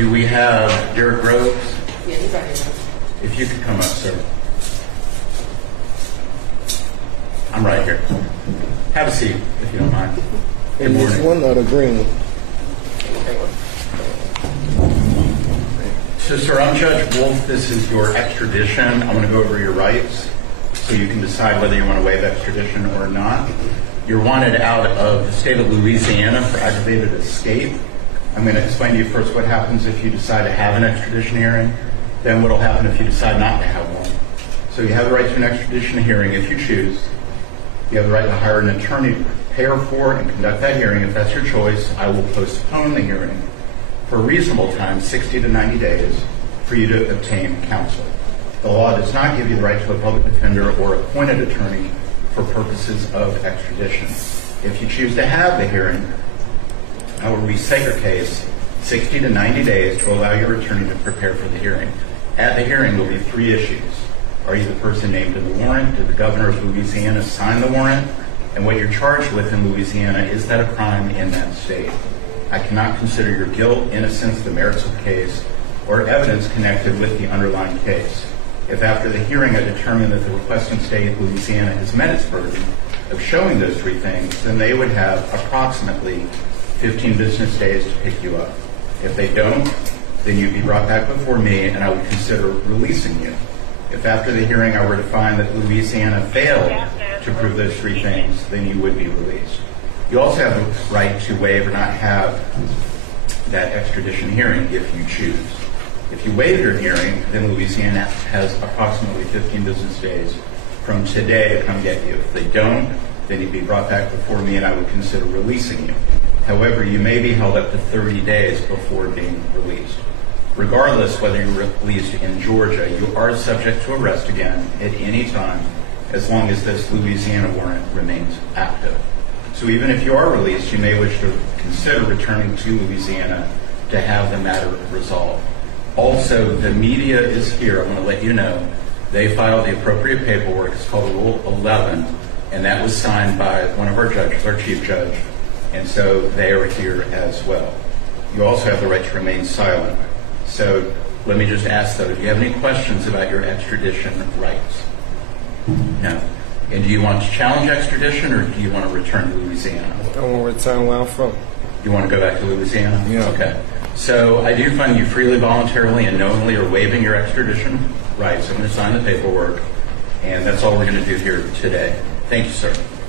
Do we have Derrick Groves? Yeah, he's right here. If you could come up, sir. I'm right here. Have a seat, if you don't mind. Good And this morning. one or the green one? So, sir, I'm Judge Wolf. This is your extradition. I'm going to go over your rights so you can decide whether you want to waive extradition or not. You're wanted out of the state of Louisiana for aggravated escape. I'm going to explain to you first what happens if you decide to have an extradition hearing, then what will happen if you decide not to have one. So you have the right to an extradition hearing if you choose. You have the right to hire an attorney to prepare for and conduct that hearing. If that's your choice, I will postpone the hearing for a reasonable time, 60 to 90 days, for you to obtain counsel. The law does not give you the right to a public defender or appointed attorney for purposes of extradition. If you choose to have the hearing, I will reset your case 60 to 90 days to allow your attorney to prepare for the hearing. At the hearing, there will be three issues. Are you the person named in the warrant? Did the governor of Louisiana sign the warrant? And what you're charged with in Louisiana, is that a crime in that state? I cannot consider your guilt, innocence, the merits of the case, or evidence connected with the underlying case. If after the hearing I determine that the requesting state, Louisiana, has met its burden of showing those three things, then they would have approximately 15 business days to pick you up. If they don't, then you'd be brought back before me and I would consider releasing you. If after the hearing I were to find that Louisiana failed to prove those three things, then you would be released. You also have the right to waive or not have that extradition hearing if you choose. If you waive your hearing, then Louisiana has approximately 15 business days from today to come get you. If they don't, then you'd be brought back before me and I would consider releasing you. However, you may be held up to 30 days before being released. Regardless whether you're released in Georgia, you are subject to arrest again at any time as long as this Louisiana warrant remains active. So even if you are released, you may wish to consider returning to Louisiana to have the matter resolved. Also, the media is here. I'm going to let you know. They filed the appropriate paperwork. It's called Rule 11, and that was signed by one of our judges, our chief judge, and so they are here as well. You also have the right to remain silent. So let me just ask, though, do you have any questions about your extradition rights? No. And do you want to challenge extradition, or do you want to return to Louisiana? I want to return where I'm from. You want to go back to Louisiana? Yeah. Okay. So I do find you freely, voluntarily, and knowingly are waiving your extradition rights. I'm going to sign the paperwork, and that's all we're going to do here today. Thank you, sir.